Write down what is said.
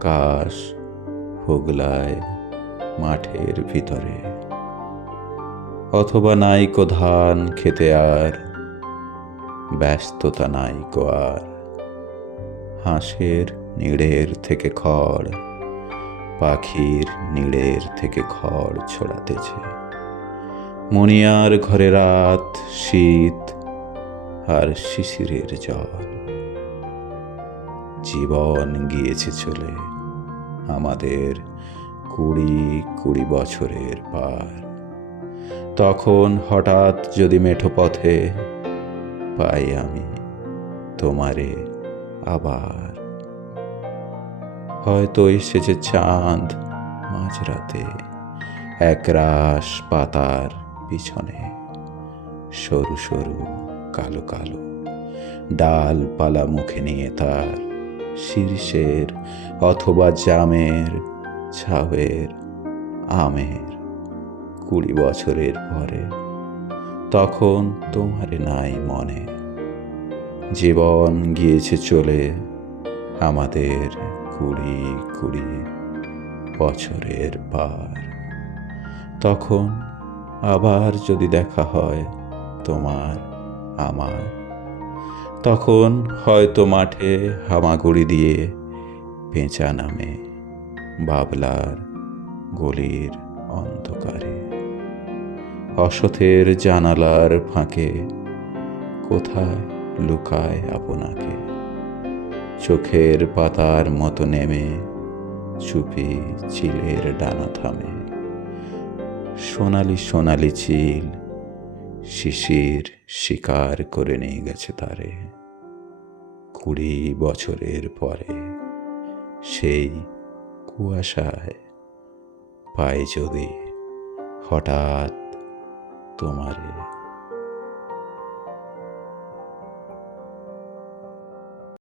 কাশ হুগলায় মাঠের ভিতরে। অথবা নাইকো ধান খেতে আর, ব্যস্ততা নাইকো আর। হাঁসের নিড়ের থেকে খড়, পাখির নিড়ের থেকে খড় ছড়াতেছে। মনিয়ার ঘরে রাত, শীত আর শিশিরের জল জীবন গিয়েছে চলে আমাদের কুড়ি কুড়ি বছরের পার। তখন হঠাৎ যদি মেঠো পথে পাই আমি তোমারে আবার। হয়তো এসেছে চাঁদ মাঝরাতে একরাশ পাতার পিছনে সরু সরু কালো কালো ডালপালা মুখে নিয়ে তার শীর্ষের অথবা জামের ছাওয়ের আমের কুড়ি বছরের পরে, তখন তোমারে নাই মনে। জীবন গিয়েছে চলে আমাদের কুড়ি কুড়ি বছরের পার। তখন আবার যদি দেখা হয় তোমার, আমার তখন হয়তো মাঠে হামাগুড়ি দিয়ে পেঁচা নামে বাবলার গলির অন্ধকারে। অসথের জানালার ফাঁকে কোথায় লুকায় আপনাকে? চোখের পাতার মতো নেমে চুপি চিলের ডানা থামে। সোনালি সোনালি চিল শিশির শিকার করে নিয়ে গেছে তারে। কুড়ি বছরের পরে সেই কুয়াশায় পায়ে যদি হঠাৎ তোমারে